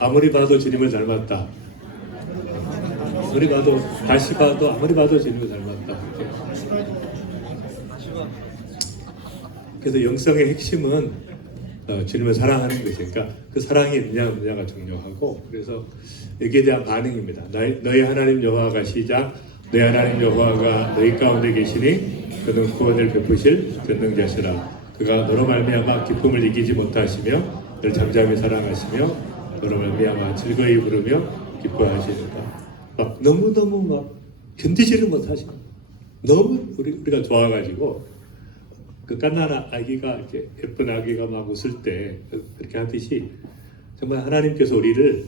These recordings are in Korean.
아무리 봐도 주님을 닮았다. 아무리 봐도 다시 봐도 아무리 봐도 주님을 닮았다. 그래서 영성의 핵심은 주님을 사랑하는 것이니까 그 사랑이 있느냐 없느냐가 중요하고, 그래서 여기에 대한 반응입니다. 너희 하나님 여호와가 시작. 너희 하나님 여호와가 너희 가운데 계시니 그는 구원을 베푸실 전능자시라. 그가 너로 말미암아 기쁨을 이기지 못하시며 너를 잠잠히 사랑하시며 너로 말미암아 즐거이 부르며 기뻐하시니까. 막 너무너무 막 견디지를 못하시는, 너무 우리가 좋아가지고 그 갓난 아기가 이렇게 예쁜 아기가 막 웃을 때 그렇게 하듯이 정말 하나님께서 우리를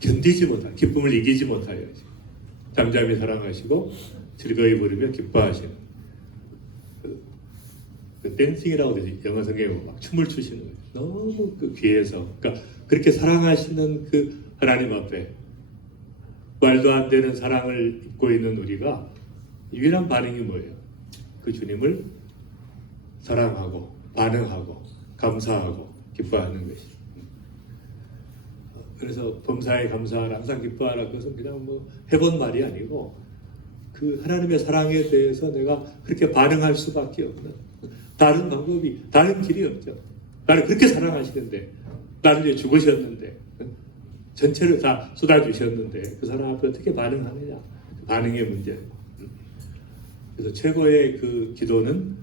견디지 못하, 기쁨을 이기지 못하여 잠잠히 사랑하시고 즐거이 부르며 기뻐하시는 그 댄싱이라고 되지, 영어 성경에 막 춤을 추시는 거예요. 너무 그 귀해서, 그러니까 그렇게 사랑하시는 그 하나님 앞에 말도 안 되는 사랑을 입고 있는 우리가 유일한 반응이 뭐예요? 그 주님을 사랑하고 반응하고 감사하고 기뻐하는 것이. 그래서 범사에 감사하라, 항상 기뻐하라, 그것은 그냥 뭐 해본 말이 아니고 그 하나님의 사랑에 대해서 내가 그렇게 반응할 수밖에 없는, 다른 방법이, 다른 길이 없죠. 나를 그렇게 사랑하시는데, 나를 위해 죽으셨는데, 전체를 다 쏟아주셨는데 그 사람 앞에 어떻게 반응하느냐, 반응의 문제. 그래서 최고의 그 기도는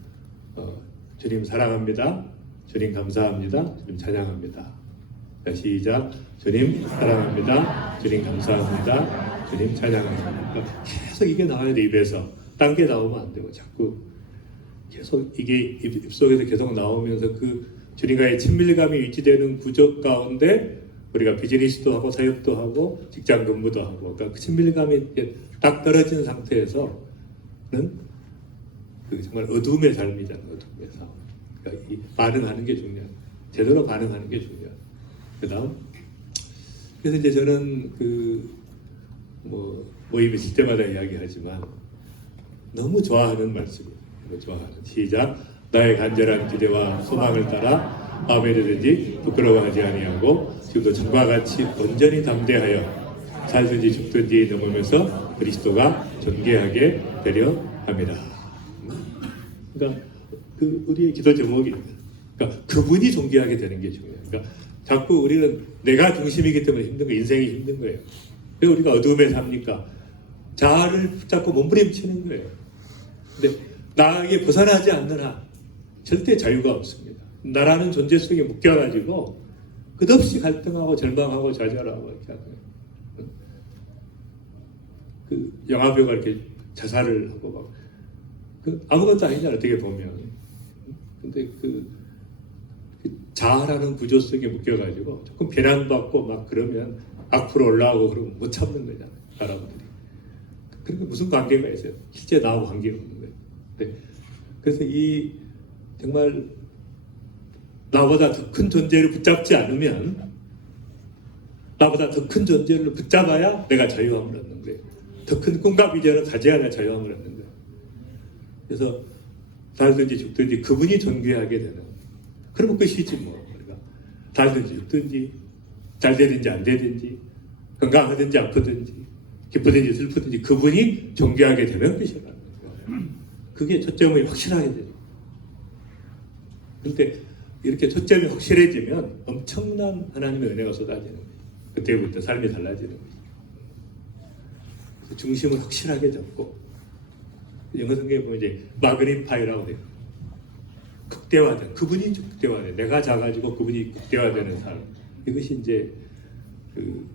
주님 사랑합니다, 주님 감사합니다, 주님 찬양합니다. 시작. 주님 사랑합니다, 주님 감사합니다, 주님 찬양합니다. 계속 이게 나와야 돼. 입에서 딴 게 나오면 안 되고 자꾸 계속 이게 입속에서 계속 나오면서 그 주님과의 친밀감이 유지되는 구조 가운데 우리가 비즈니스도 하고 사역도 하고 직장 근무도 하고, 그러니까 그 친밀감이 딱 떨어진 상태에서는 그 정말 어둠의 삶이잖아요. 어둠의 삶. 그러니까 이 반응하는 게 중요해요. 제대로 반응하는 게 중요해요. 그다음, 그래서 이제 저는 그 뭐 모임 있을 때마다 이야기하지만 너무 좋아하는 말씀이에요. 좋아하는. 시작. 나의 간절한 기대와 소망을 따라 마음에 드는지 부끄러워하지 아니하고 지금도 전과 같이 온전히 담대하여 살든지 죽든지 넘으면서 그리스도가 존귀하게 되려 합니다. 그러니까 그 우리의 기도 제목입니다. 그러니까 그분이 존귀하게 되는 게 중요해요. 그러니까 자꾸 우리는 내가 중심이기 때문에 힘든 거, 인생이 힘든 거예요. 왜 우리가 어두움에 삽니까? 자아를 붙잡고 몸부림치는 거예요. 근데 나에게 벗어나지 않는 한 절대 자유가 없습니다. 나라는 존재 속에 묶여가지고 끝없이 갈등하고 절망하고 좌절하고 이렇게 하는 거예요. 그 영화배우가 이렇게 자살을 하고 막 그 아무것도 아니잖아요. 어떻게 보면. 근데 그 자아라는 구조 속에 묶여가지고 조금 비난받고 막 그러면 앞으로 올라오고 그러면 못 참는 거잖아요. 사람들이. 그러니까 무슨 관계가 있어요? 실제 나하고 관계가 없는 거예요. 네. 그래서 이 정말 나보다 더 큰 존재를 붙잡지 않으면, 나보다 더 큰 존재를 붙잡아야 내가 자유함을 얻는 거예요. 더 큰 꿈과 비전을 가져야 내가 자유함을 얻는 거예요. 그래서 살든지 죽든지 그분이 존귀하게 되는, 그러면 끝이지 뭐. 우리가 살든지 죽든지 잘 되든지 안 되든지 건강하든지 아프든지 기쁘든지 슬프든지 그분이 존귀하게 되는 것이라는 거예요. 그게 초점이 확실하게 돼요. 그런데 이렇게 초점이 확실해지면 엄청난 하나님의 은혜가 쏟아지는 거예요. 그때부터 삶이 달라지는 거예요. 그래서 중심을 확실하게 잡고, 영어 성경에 보면 이제 마그니파이라고 돼요. 극대화된, 그분이 극대화된, 내가 작아지고 그분이 극대화되는 삶. 이것이 이제 그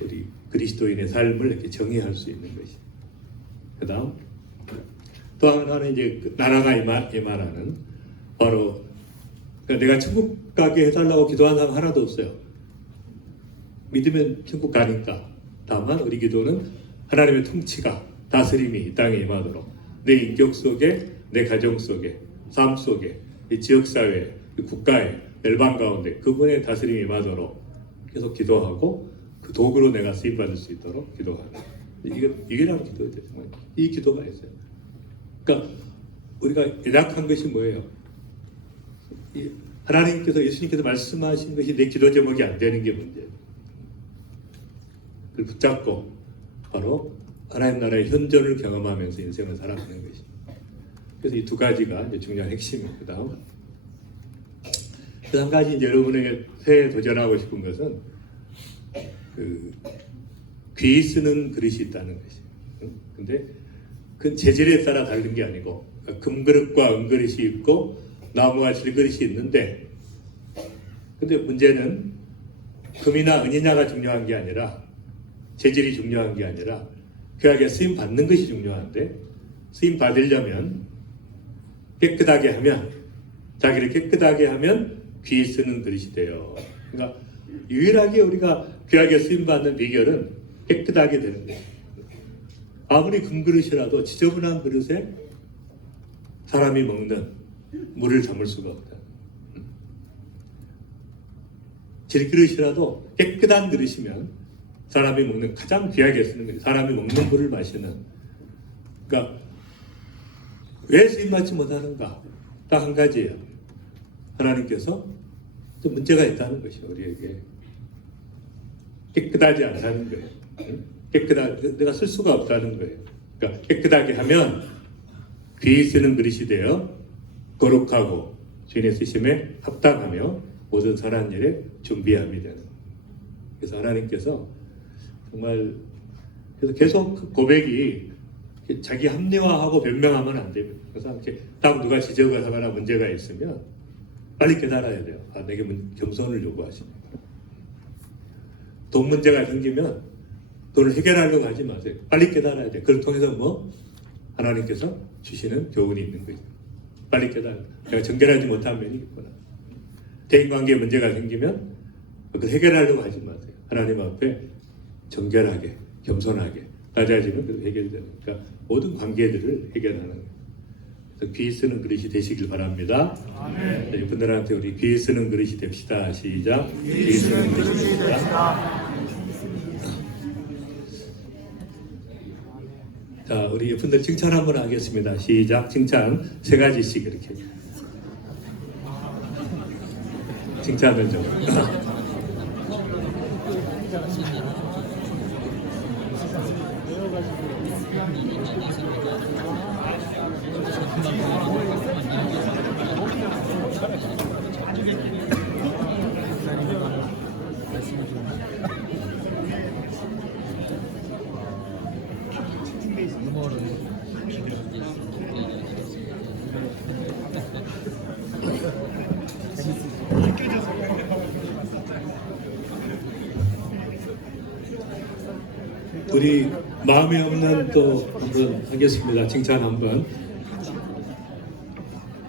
우리 그리스도인의 삶을 이렇게 정의할 수 있는 것이. 그 다음 또 하나는 이제 나라가 임하라는, 바로 그러니까 내가 천국 가게 해달라고 기도한 사람 하나도 없어요. 믿으면 천국 가니까. 다만 우리 기도는 하나님의 통치가, 다스림이 이 땅에 임하도록, 내 인격 속에, 내 가정 속에, 삶 속에, 이 지역사회, 이 국가에, 열방 가운데 그분의 다스림이 임하도록 계속 기도하고 그 도구로 내가 쓰임받을 수 있도록 기도하는, 이게라는 기도죠. 정말 이 기도가 있어요. 그러니까 우리가 연약한 것이 뭐예요? 하나님께서, 예수님께서 말씀하신 것이 내 기도 제목이 안 되는 게 문제예요. 그걸 붙잡고 바로 하나님 나라의 현존을 경험하면서 인생을 살아가는 것입니다. 그래서 이 두 가지가 이제 중요한 핵심입니다. 그 한 가지 이제 여러분에게 새해 도전하고 싶은 것은 그 귀 쓰는 그릇이 있다는 것이에요. 근데 그 재질에 따라 다른 게 아니고 금그릇과 은그릇이 있고 나무와 질그릇이 있는데 근데 문제는 금이나 은이냐가 중요한 게 아니라 재질이 중요한 게 아니라 귀하게 쓰임 받는 것이 중요한데 쓰임 받으려면 깨끗하게 하면 자기를 깨끗하게 하면 귀 쓰는 그릇이 돼요. 그러니까 유일하게 우리가 귀하게 쓰임 받는 비결은 깨끗하게 되는 거예요. 아무리 금그릇이라도 지저분한 그릇에 사람이 먹는 물을 담을 수가 없다. 질그릇이라도 깨끗한 그릇이면 사람이 먹는 가장 귀하게 쓰는 거예요. 사람이 먹는 물을 마시는. 그러니까 왜 쓰임 받지 못하는가? 딱 한 가지예요. 하나님께서 좀 문제가 있다는 것이요 우리에게 깨끗하지 않다는 거예요. 내가 쓸 수가 없다는 거예요. 그러니까 깨끗하게 하면 귀 쓰는 그릇이 되어 거룩하고 주인의 쓰심에 합당하며 모든 선한 일에 준비함이 되는. 그래서 하나님께서 정말 그래서 계속 그 고백이 자기 합리화하고 변명하면 안 됩니다. 그래서 이렇게 딱 누가 지적을 하거나 문제가 있으면 빨리 깨달아야 돼요. 아, 내게 겸손을 요구하십니다. 돈 문제가 생기면 돈을 해결하려고 하지 마세요. 빨리 깨달아야 돼요. 그걸 통해서 뭐 하나님께서 주시는 교훈이 있는 거죠. 빨리 깨달아. 내가 정결하지 못한 면이 있구나. 대인관계에 문제가 생기면 그걸 해결하려고 하지 마세요. 하나님 앞에 정결하게, 겸손하게 낮아지면 그래도 해결되는. 그러니까 모든 관계들을 해결하는 거예요. 귀 쓰는 그릇이 되시길 바랍니다. 아멘. 이분들한테 우리 귀 쓰는 그릇이 됩시다. 시작. 귀 쓰는 그릇이 됩시다. 자, 우리 이분들 칭찬 한번 하겠습니다. 시작. 칭찬 세 가지씩 이렇게. 칭찬을 좀. 우리 마음에 없는 또 한번 하겠습니다. 칭찬 한번.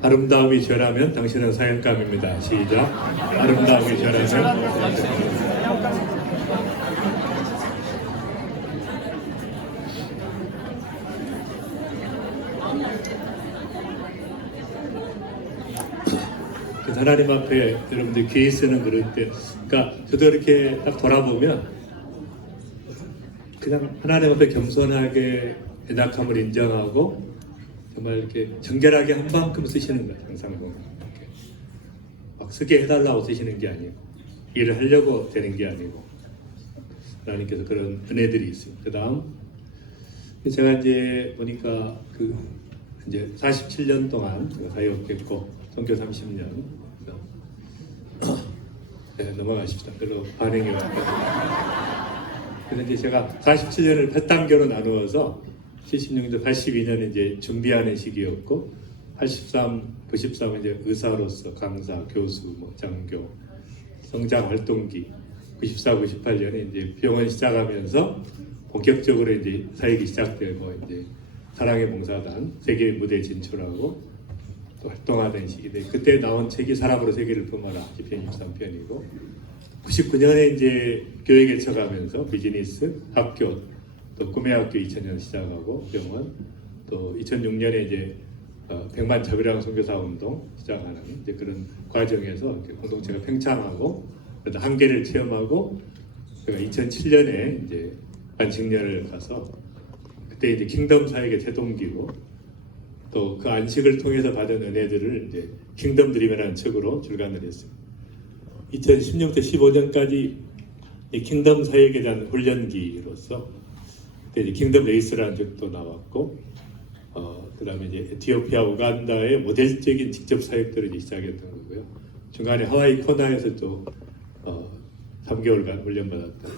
아름다움이 절하면 당신은 사형감입니다. 시작. 아름다움이 절하면 하나님 앞에 여러분들 귀 쓰는 그럴 때, 그러니까 저도 이렇게 딱 돌아보면 그냥 하나님 앞에 겸손하게 연약함을 인정하고 정말 이렇게 정결하게 한 만큼 쓰시는 거예요. 항상 보면 이렇게 막 쓰게 해달라고 쓰시는 게 아니고 일을 하려고 되는 게 아니고 하나님께서 그런 은혜들이 있어요. 그다음 제가 이제 보니까 그 이제 47년 동안 제가 사역했고 선교 30년 네, 넘어가십시다. 별로 반응이 없고. 그런데 제가 47년을 8단계로 나누어서 76년, 82년은 이제 준비하는 시기였고 83, 93은 이제 의사로서 강사, 교수, 뭐 장교, 성장 활동기 94, 98년에 이제 병원 시작하면서 본격적으로 이제 사역이 시작되고 이제 사랑의 봉사단 세계 무대 진출하고 또 활동하던 시기인데 그때 나온 책이 사람으로 세계를 품어라 시편 23편이고 99년에 이제 교회 개척하면서 비즈니스 학교 또 꿈의 학교 2000년 시작하고 병원 또 2006년에 이제 백만 자비랑 선교사 운동 시작하는 이제 그런 과정에서 이렇게 공동체가 팽창하고 그래도 한계를 체험하고 제가 2007년에 이제 안식년을 가서 그때 이제 킹덤 사역의 태동기고 또 그 안식을 통해서 받은 은혜들을 이제 킹덤 드림이라는 책으로 출간을 했습니다. 2010년부터 15년까지 이 킹덤 사역에 대한 훈련기로서 그때 이제 킹덤 레이스라는 적도 나왔고, 그다음에 이제 에티오피아, 우간다의 모델적인 직접 사역들을 이제 시작했던 거고요. 중간에 하와이 코나에서 또 3개월간 훈련받았던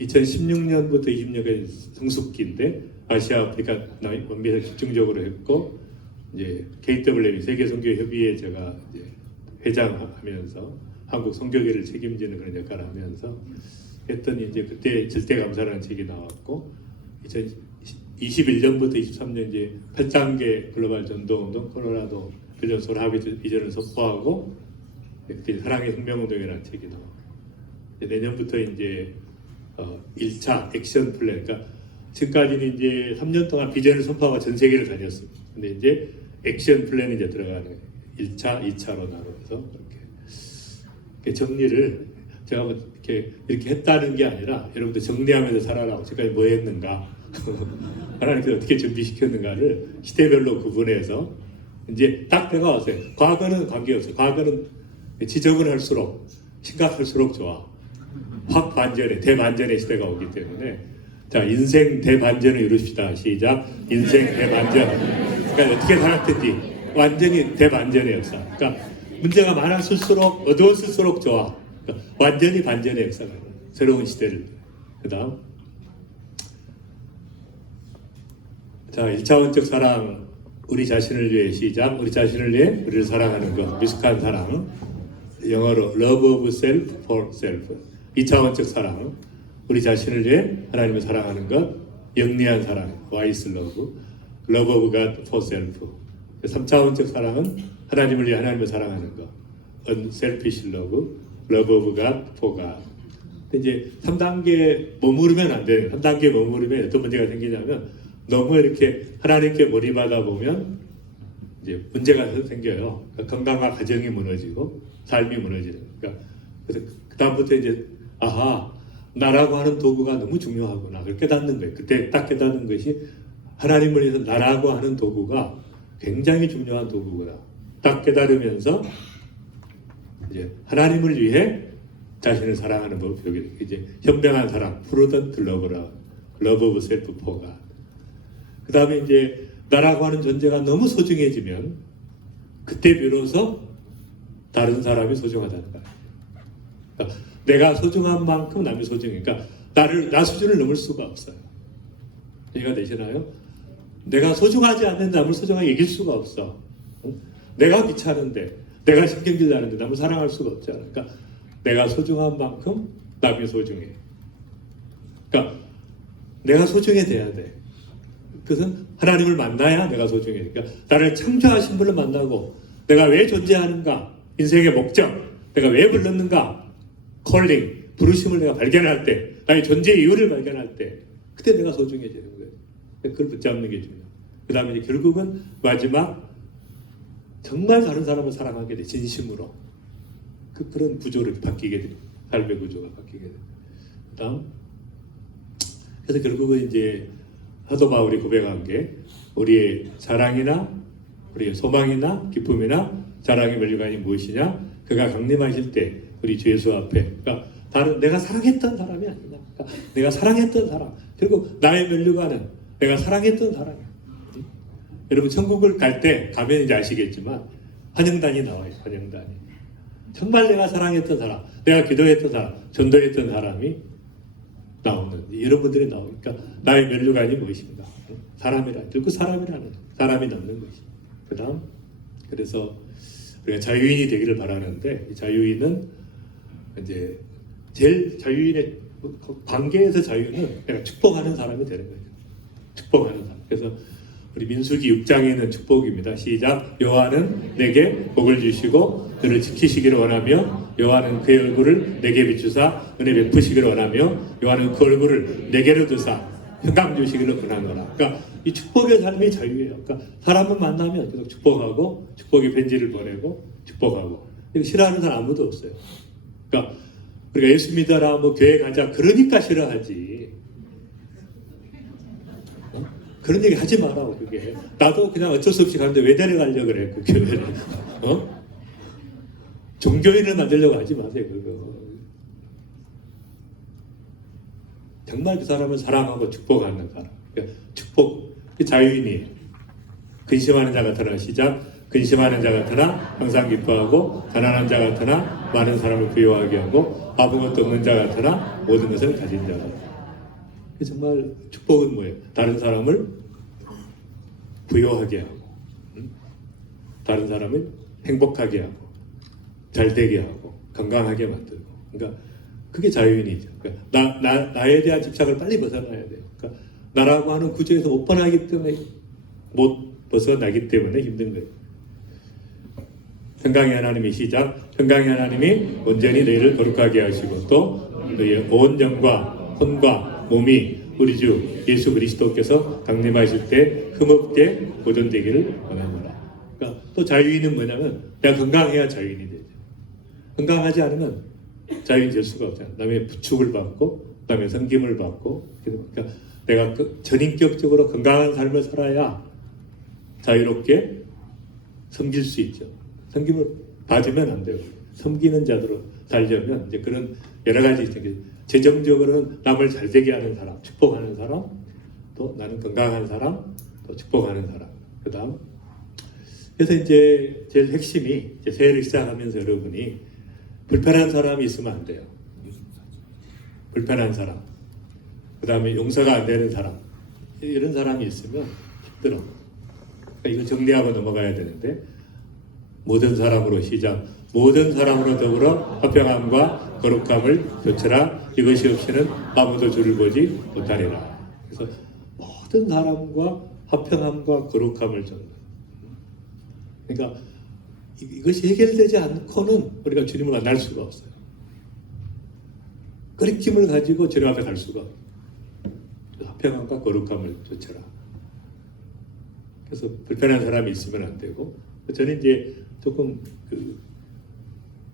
2016년부터 20년까지 성숙기인데 아시아 아프리카 원미에서 집중적으로 했고, 이제 KWM 세계선교협의회 제가 이제 회장하면서 한국 선교계를 책임지는 그런 역할을 하면서 했더니 이제 그때 절대감사라는 책이 나왔고, 2021년부터 23년 이제 8단계 글로벌 전도운동 콜로라도 훈련소로 합의 이전을 선포하고, 그때 사랑의 혁명운동이라는 책이 나왔고, 내년부터 이제 1차 액션 플랜, 그러니까 지금까지는 이제 3년 동안 비전을 선포하고 전 세계를 다녔습니다. 근데 이제 액션 플랜이 이제 들어가는 거예요. 1차, 2차로 나눠서 그렇게 정리를 제가 뭐 이렇게 했다는 게 아니라 여러분들 정리하면서 살아라고 지금까지 뭐 했는가 하나님께서 어떻게 준비시켰는가를 시대별로 구분해서 이제 딱 때가 왔어요. 과거는 관계없어요. 과거는 지적을 할수록 심각할수록 좋아. 확 반전의 대반전의 시대가 오기 때문에 자, 인생 대반전을 이루십시다. 시작. 인생 대반전. 그러니까 어떻게 살았든지 완전히 대반전의 역사. 그러니까 문제가 많았을수록 어두웠을수록 좋아. 그러니까 완전히 반전의 역사가 새로운 시대를. 그다음 자, 1차원적 사랑, 우리 자신을 위해 시작. 우리 자신을 위해 우리를 사랑하는 것. 미숙한 사랑. 영어로 love of self for self. 2차원적 사랑, 우리 자신을 위해 하나님을 사랑하는 것. 영리한 사랑, wise love. love of God for self. 3차원적 사랑은 하나님을 위해 하나님을 사랑하는 것. unselfish love, love of God for God. 근데 이제 3단계 머무르면 안 돼요. 3단계 머무르면 어떤 문제가 생기냐면 너무 이렇게 하나님께 몰입하다 보면 이제 문제가 생겨요. 그러니까 건강과 가정이 무너지고 삶이 무너지는. 그러니까 그래서 그다음부터 이제 아하, 나라고 하는 도구가 너무 중요하구나. 그걸 깨닫는 거예요. 그때 딱 깨닫는 것이 하나님을 위해서 나라고 하는 도구가 굉장히 중요한 도구구나. 딱 깨달으면서 이제 하나님을 위해 자신을 사랑하는 법, 여기 이제 현명한 사랑, 프루던트 러브라, 러브 오브 셀프 포가. 그 다음에 이제 나라고 하는 존재가 너무 소중해지면 그때 비로소 다른 사람이 소중하다는 거예요. 그러니까 내가 소중한 만큼 남이 소중해. 그러니까 나 수준을 넘을 수가 없어요. 이해가 되시나요? 내가 소중하지 않는 남을 소중하게 여길 수가 없어. 내가 귀찮은데, 내가 신경질 나는데 남을 사랑할 수가 없잖아. 그러니까 내가 소중한 만큼 남이 소중해. 그러니까 내가 소중해 돼야 돼. 그것은 하나님을 만나야 내가 소중해. 그러니까 나를 창조하신 분을 만나고 내가 왜 존재하는가, 인생의 목적, 내가 왜 불렀는가, 콜링, 부르심을 내가 발견할 때, 나의 존재 이유를 발견할 때, 그때 내가 소중해지는 거예요. 그걸 붙잡는 게 중요해요. 그 다음에 이제 결국은 마지막 정말 다른 사람을 사랑하게 돼, 진심으로. 그런 구조를 바뀌게 돼요. 삶의 구조가 바뀌게 돼요. 그 다음, 그래서 결국은 이제 사도 바울이 고백한 게 우리의 사랑이나 우리의 소망이나 기쁨이나 자랑의 면류관이 무엇이냐? 그가 강림하실 때 우리 주 예수 앞에, 그러니까 다른 내가 사랑했던 사람이 아니냐? 그러니까 내가 사랑했던 사람, 결국 나의 면류관은 내가 사랑했던 사람이야. 여러분 천국을 갈 때 가면 이제 아시겠지만 환영단이 나와요. 환영단이. 정말 내가 사랑했던 사람, 내가 기도했던 사람, 전도했던 사람이 나오는, 여러분들이 나오니까 나의 면류관이 무엇인가? 사람이라, 결국 사람이라는, 사람이 남는 것이. 그 다음, 그래서 우리가 자유인이 되기를 바라는데, 이 자유인은 이제 제일 자유인의 관계에서 자유는 내가 축복하는 사람이 되는 거죠. 축복하는 사람. 그래서 우리 민수기 6장에 있는 축복입니다. 시작. 여호와는 내게 복을 주시고 그를 지키시기를 원하며 여호와는 그의 얼굴을 내게 비추사 은혜 베푸시기를 원하며 여호와는 그 얼굴을 내게로 두사 평강 주시기를 원하노라. 그러니까 이 축복의 삶이 자유예요. 그러니까 사람을 만나면 계속 축복하고 축복의 편지를 보내고 축복하고. 이거 싫어하는 사람 아무도 없어요. 그러니까 우리가 예수 믿어라, 뭐 교회 가자, 그러니까 싫어하지. 그런 얘기 하지 마라고. 그게 나도 그냥 어쩔 수 없이 가는데 왜 데려가려고 그래 그 교회를. 종교인을 만들려고 하지 마세요. 그거 정말 그 사람을 사랑하고 축복하는 사람. 그러니까 축복, 그 자유인이에요. 근심하는 자 같으나 시작. 근심하는 자 같으나 항상 기뻐하고 가난한 자 같으나 많은 사람을 부유하게 하고 아무것도 없는 자 같으나 모든 것을 가진 자다. 정말 축복은 뭐예요? 다른 사람을 부유하게 하고, 다른 사람을 행복하게 하고, 잘 되게 하고, 건강하게 만들고. 그러니까 그게 자유인이죠. 그러니까 나에 대한 집착을 빨리 벗어나야 돼요. 그러니까 나라고 하는 구조에서 못 벗어나기 때문에 힘든 거예요. 평강의 하나님이 시작. 평강의 하나님이 온전히 너희를 거룩하게 하시고 또 너희의 온 영과 혼과 몸이 우리 주 예수 그리스도께서 강림하실 때 흠없게 보존되기를 원하노라. 그러니까 또 자유인은 뭐냐면 내가 건강해야 자유인이 되죠. 건강하지 않으면 자유인 될 수가 없잖아요. 남의 부축을 받고 남의 섬김을 받고 그러니까 내가 전인격적으로 건강한 삶을 살아야 자유롭게 섬길 수 있죠. 섬김을 받으면 안 돼요. 섬기는 자들로 살려면 이제 그런 여러 가지 있죠. 재정적으로는 남을 잘 되게 하는 사람, 축복하는 사람, 또 나는 건강한 사람, 또 축복하는 사람. 그다음 그래서 이제 제일 핵심이 이제 새해를 시작하면서 여러분이 불편한 사람이 있으면 안 돼요. 불편한 사람. 그다음에 용서가 안 되는 사람. 이런 사람이 있으면 힘들어. 그러니까 이거 정리하고 넘어가야 되는데 모든 사람으로 시작. 모든 사람으로 더불어 화평함과 거룩함을 교체라. 이것이 없이는 아무도 주를 보지 못하리라. 그래서 모든 사람과 화평함과 거룩함을 줬다. 그러니까 이것이 해결되지 않고는 우리가 주님을 만날 수가 없어요. 끓임을 가지고 주님 앞에 갈 수가 없어요. 화평함과 거룩함을 줬라. 그래서 불편한 사람이 있으면 안 되고 저는 이제 조금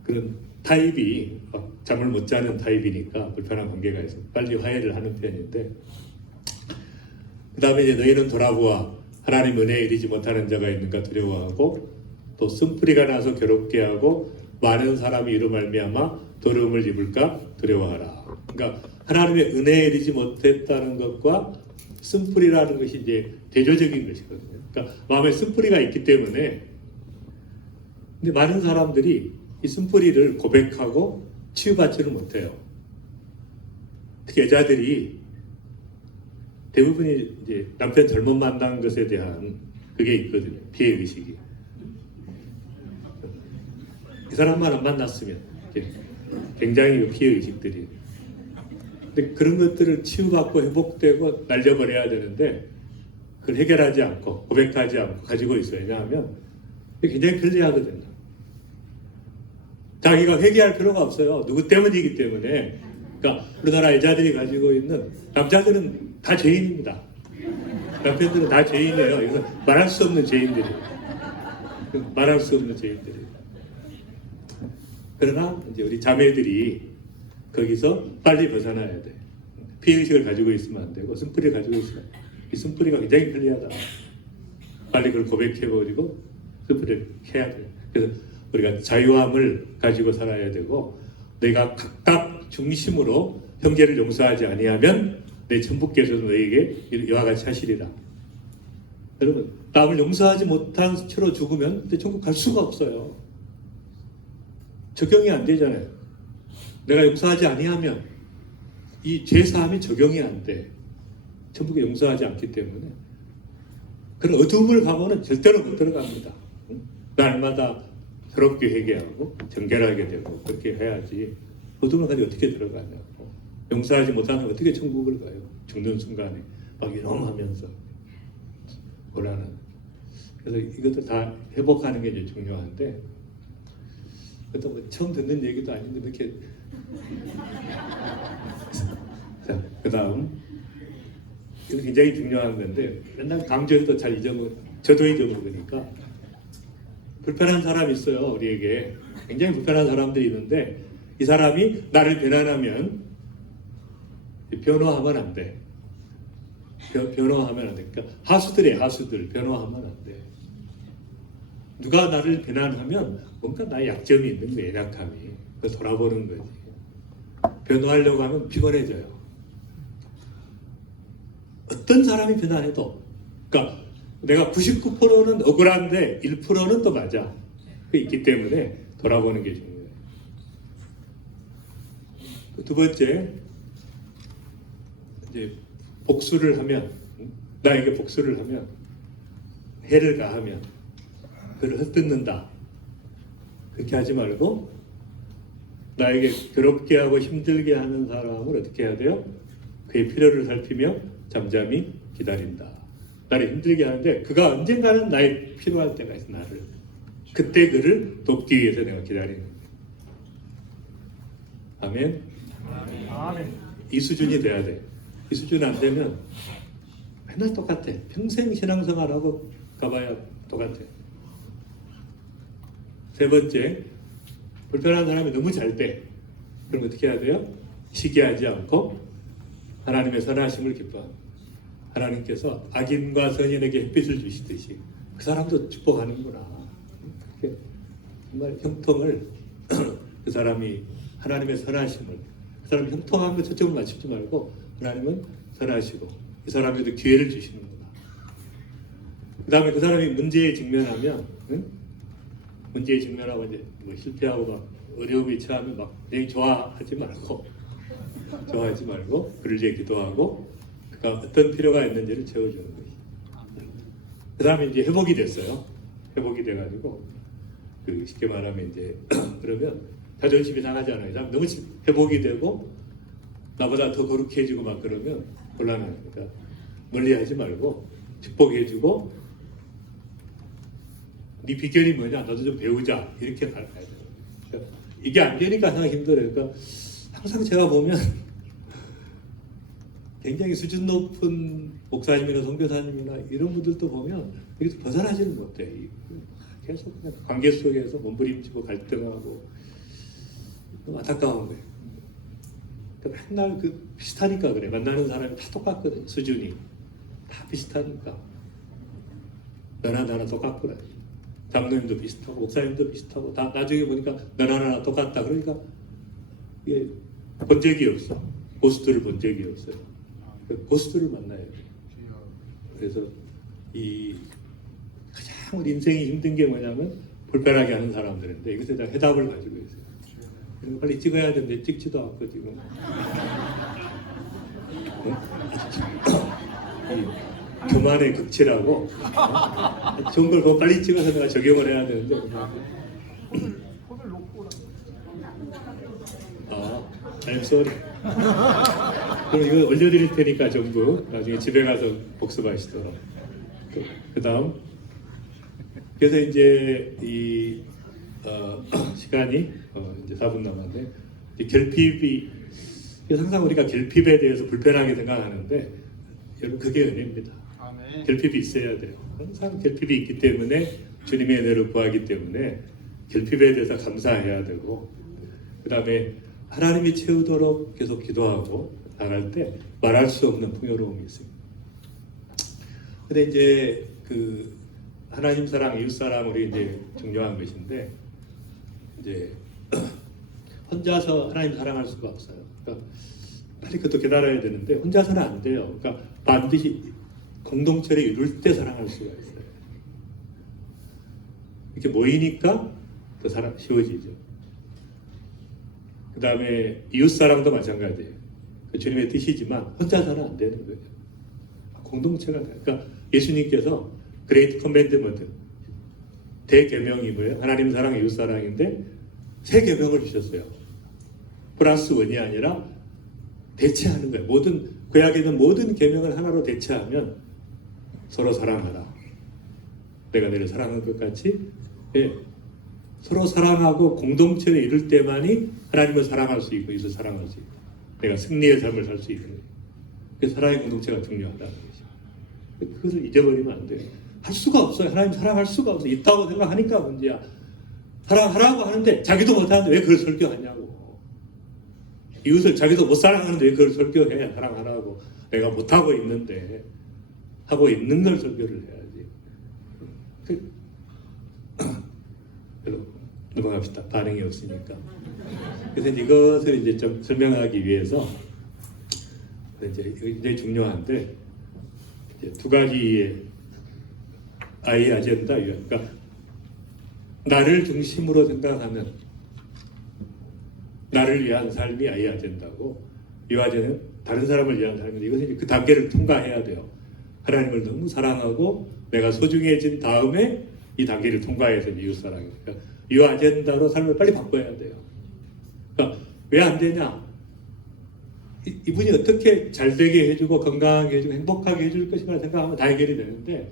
그런 타입이 잠을 못 자는 타입이니까 불편한 관계가 있어 빨리 화해를 하는 편인데 그 다음에 이제 너희는 돌아보아 하나님 은혜에 이르지 못하는 자가 있는가 두려워하고 또 쓴뿌리가 나서 괴롭게 하고 많은 사람이 이로 말미암아 더러움을 입을까 두려워하라. 그러니까 하나님의 은혜에 이르지 못했다는 것과 쓴뿌리라는 것이 이제 대조적인 것이거든요. 그러니까 마음에 쓴뿌리가 있기 때문에 근데 많은 사람들이 이 쓴뿌리를 고백하고 치유받지를 못해요. 특히 여자들이 대부분이 이제 남편 잘못 만난 것에 대한 그게 있거든요. 피해 의식이. 이 사람만 안 만났으면 굉장히 피해 의식들이. 근데 그런 것들을 치유받고 회복되고 날려버려야 되는데 그걸 해결하지 않고 고백하지 않고 가지고 있어요. 왜냐하면 굉장히 편리하거든요. 자기가 회개할 필요가 없어요. 누구 때문이기 때문에. 그러니까 우리나라 여자들이 가지고 있는 남자들은 다 죄인입니다. 남편들은 다 죄인이에요. 이건 말할 수 없는 죄인들이에요. 말할 수 없는 죄인들이에요. 그러나 이제 우리 자매들이 거기서 빨리 벗어나야 돼. 피해의식을 가지고 있으면 안 되고 쓴뿌리를 가지고 있으면 이 쓴뿌리가 굉장히 편리하다. 빨리 그걸 고백해버리고 쓴뿌리를 해야 돼. 그래서 우리가 자유함을 가지고 살아야 되고 내가 각각 중심으로 형제를 용서하지 아니하면 내 천부께서 너에게 이와 같이 하시리라. 여러분 남을 용서하지 못한 채로 죽으면 천국 갈 수가 없어요. 적용이 안 되잖아요. 내가 용서하지 아니하면 이 죄사함이 적용이 안 돼. 천국에 용서하지 않기 때문에 그런 어두움을 가고는 절대로 못 들어갑니다. 날마다 새롭게 회개하고 정결하게 되고 그렇게 해야지 어둠을 가지고 어떻게 들어가냐고. 용서하지 못하면 어떻게 천국을 가요. 죽는 순간에 막 이놈하면서 뭐라는. 그래서 이것도 다 회복하는 게 이제 중요한데 그것도 뭐 처음 듣는 얘기도 아닌데 이렇게 자, 그 다음 이거 굉장히 중요한 건데 맨날 강조해도 잘 저도 잊어먹으니까 불편한 사람이 있어요. 우리에게 굉장히 불편한 사람들이 있는데 이 사람이 나를 비난하면 변호하면 안 돼. 변호하면 안 돼. 그러니까 하수들 변호하면 안 돼. 누가 나를 비난하면 뭔가 나의 약점이 있는 거예요. 약함이. 그래서 돌아보는 거지. 변호하려고 하면 피곤해져요. 어떤 사람이 비난해도, 그러니까 내가 99%는 억울한데 1%는 또 맞아. 그 있기 때문에 돌아보는 게 중요해요. 두 번째, 이제 복수를 하면, 나에게 복수를 하면, 해를 가하면 그를 헛뜯는다. 그렇게 하지 말고 나에게 괴롭게 하고 힘들게 하는 사람을 어떻게 해야 돼요? 그의 필요를 살피며 잠잠히 기다린다. 나를 힘들게 하는데 그가 언젠가는 나의 필요할 때가 있어. 나를 그때 그를 돕기 위해서 내가 기다리는 거예요. 아멘. 아멘. 이 수준이 돼야 돼. 이 수준 안 되면 맨날 똑같아. 평생 신앙생활하고 가봐야 똑같아. 세 번째, 불편한 사람이 너무 잘 돼. 그럼 어떻게 해야 돼요? 시기하지 않고 하나님의 선하심을 기뻐합니다. 하나님께서 악인과 선인에게 햇빛을 주시듯이 그 사람도 축복하는구나. 그렇게 정말 형통을 그 사람이 하나님의 선하심을, 그 사람이 형통한 거 초점을 맞추지 말고 하나님은 선하시고 이 사람에도 기회를 주시는구나. 그 다음에 그 사람이 문제에 직면하면, 문제에 직면하고 이제 뭐 실패하고 막 어려움에 처하면 막 되게 좋아하지 말고 그를 위해 기도하고 그가 어떤 필요가 있는지를 채워주는 거지. 그 다음에 이제 회복이 됐어요. 회복이 돼가지고 그 쉽게 말하면 이제 그러면 자존심이 상하잖아요. 너무 회복이 되고 나보다 더 거룩해지고 막 그러면 곤란하니까 멀리하지 말고 축복해주고 네 비결이 뭐냐? 너도 좀 배우자. 이렇게 가야 돼요. 그러니까 이게 안 되니까 항상 힘들어요. 그러니까 항상 제가 보면 굉장히 수준 높은 목사님이나 선교사님이나 이런 분들도 보면 여기서 벗어나지는 못해. 계속 그냥 관계 속에서 몸부림치고 갈등하고 너무 안타까운 거예요. 그러니까 맨날 그 비슷하니까 그래. 만나는 사람이 다 똑같거든. 수준이 다 비슷하니까. 너나 나나 똑같구나. 장로님도 비슷하고 목사님도 비슷하고 다 나중에 보니까 너나 나나 똑같다. 그러니까 이게 본 적이 없어. 고수들을 본 적이 없어요. 고수들을 만나야 돼. 그래서 이 가장 우리 인생이 힘든 게 뭐냐면 불편하게 하는 사람들인데 이것에 대한 해답을 가지고 있어요. 그래서 빨리 찍어야 되는데 찍지도 않고 지금. 교만의 극치라고 좋은 걸 보고 빨리 찍어서 내가 적용을 해야 되는데 손을 놓고 I'm sorry. 그럼 이거 올려드릴 테니까 전부 나중에 집에 가서 복습하시도록. 그 다음 그래서 이제 이 시간이 이제 4분 남았는데 결핍이 항상 우리가 결핍에 대해서 불편하게 생각하는데 여러분 그게 은혜입니다. 아멘. 결핍이 있어야 돼요. 항상 결핍이 있기 때문에 주님의 은혜를 구하기 때문에 결핍에 대해서 감사해야 되고 그 다음에 하나님이 채우도록 계속 기도하고 나갈 때 말할 수 없는 풍요로움이 있습니다. 근데 이제 그 하나님 사랑, 이웃 사랑이 이제 중요한 것인데 이제 혼자서 하나님 사랑할 수가 없어요. 그러니까 빨리 그것도 깨달아야 되는데 혼자서는 안 돼요. 그러니까 반드시 공동체를 이룰 때 사랑할 수가 있어요. 이렇게 모이니까 더 사랑 쉬워지죠. 그 다음에 이웃 사랑도 마찬가지예요. 그 주님의 뜻이지만 혼자서는 안 되는 거예요. 공동체가 그러니까 예수님께서 그레이트 커맨드먼트 대계명이 뭐예요? 하나님 사랑, 이웃 사랑인데 세 계명을 주셨어요. 플러스 원이 아니라 대체하는 거예요. 모든 구약에는 모든 계명을 하나로 대체하면 서로 사랑하라. 내가 너를 사랑한 것 같이 서로 사랑하고 공동체를 이룰 때만이 하나님을 사랑할 수 있고 이웃을 사랑할 수 있고 내가 승리의 삶을 살 수 있는 거예요. 그래서 사랑의 공동체가 중요하다는 것이죠. 그것을 잊어버리면 안 돼요. 할 수가 없어요. 하나님 사랑할 수가 없어요. 있다고 생각하니까 문제야. 사랑하라고 하는데 자기도 못하는데 왜 그걸 설교하냐고. 이웃을 자기도 못 사랑하는데 왜 그걸 설교해. 사랑하라고. 내가 못하고 있는데 하고 있는 걸 설교를 해야지. 넘어갑시다. 반응이 없으니까. 그래서 이것을 이제 좀 설명하기 위해서 이제 굉장히 중요한데 이제 두 가지의 아이 아젠다. 그러니까 나를 중심으로 생각하면 나를 위한 삶이 아이 아젠다고, 이 아젠은 다른 사람을 위한 삶인데, 이것은 이제 그 단계를 통과해야 돼요. 하나님을 너무 사랑하고 내가 소중해진 다음에 이 단계를 통과해서 이웃 사랑이니까 이 아젠다로 삶을 빨리 바꿔야 돼요. 그러니까 왜 안 되냐? 이분이 어떻게 잘 되게 해주고 건강하게 해주고 행복하게 해줄 것인가 생각하면 다 해결이 되는데,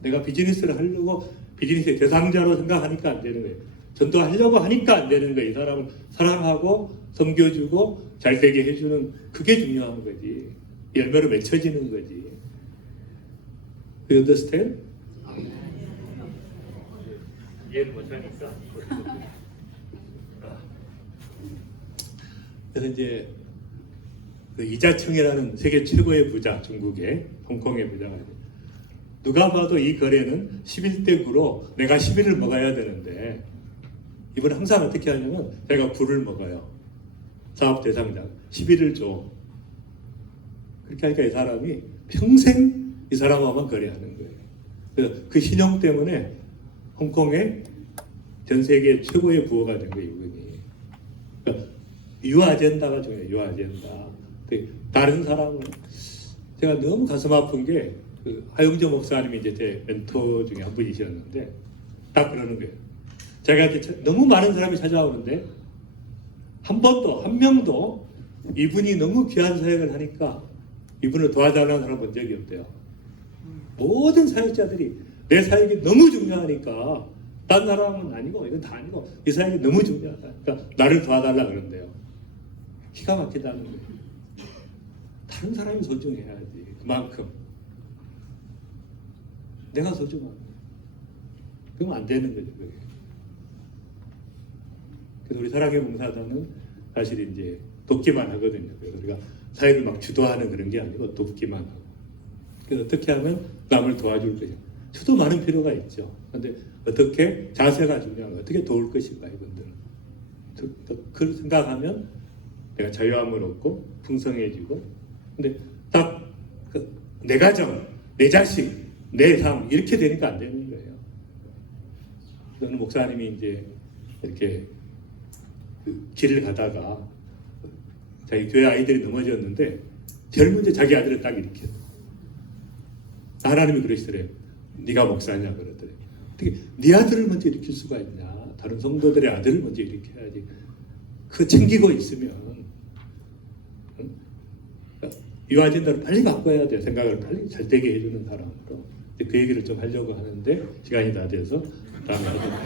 내가 비즈니스를 하려고 비즈니스의 대상자로 생각하니까 안 되는 거예요. 전도하려고 하니까 안 되는 거예요. 이 사람을 사랑하고 섬겨주고 잘 되게 해주는, 그게 중요한 거지. 열매로 맺혀지는 거지. You understand? 이해는 못하니까. 그래서 이제 그 이자청이라는 세계 최고의 부자, 중국의 홍콩의 부자가 있어요. 누가 봐도 이 거래는 11대 9로 내가 11을 먹어야 되는데, 이분은 항상 어떻게 하냐면 제가 9를 먹어요. 사업 대상자 11을 줘. 그렇게 하니까 이 사람이 평생 이 사람하고만 거래하는 거예요. 그래서 그 신용 때문에 홍콩의 전 세계 최고의 부호가 된 거예요, 이분이. 그러니까 유 아젠다가 중요해요. 유 아젠다. 다른 사람은, 제가 너무 가슴 아픈 게, 그 하용조 목사님이 이제 제 멘토 중에 한 분이셨는데 딱 그러는 거예요. 제가 너무 많은 사람이 찾아오는데 한 번도, 한 명도 이분이 너무 귀한 사역을 하니까 이분을 도와달라는 사람 본 적이 없대요. 모든 사역자들이 내 사역이 너무 중요하니까, 딴 사람은 아니고 이건 다 아니고 이 사역이 너무 중요하다, 그러니까 나를 도와달라 그런대요. 기가 막히다는 거예요. 다른 사람이 소중해야지. 그만큼 내가 소중한 거예요. 그러면 안 되는 거죠, 그게. 그래서 우리 사랑의 봉사단은 사실 이제 돕기만 하거든요. 그래서 우리가 사회를 막 주도하는 그런 게 아니고 돕기만 하고. 그래서 어떻게 하면 남을 도와줄 것인가. 저도 많은 필요가 있죠. 그런데 어떻게, 자세가 중요한 거, 어떻게 도울 것인가, 이분들은. 그걸 생각하면 내가 자유함을 얻고 풍성해지고, 근데 딱 내 가정, 내 자식, 내 삶 이렇게 되니까 안 되는 거예요. 저는 목사님이 이제 이렇게 그 길을 가다가 자기 교회 아이들이 넘어졌는데 제일 먼저 자기 아들을 딱 일으켰어요. 하나님이 그러시더래요. 네가 목사냐 그러더래요. 어떻게 네 아들을 먼저 일으킬 수가 있냐? 다른 성도들의 아들을 먼저 일으켜야지. 그거 챙기고 있으면, 이 아젠다를 빨리 바꿔야 돼요. 생각을 빨리 잘 되게 해주는 사람으로. 그 얘기를 좀 하려고 하는데 시간이 다 돼서 다음에 하도록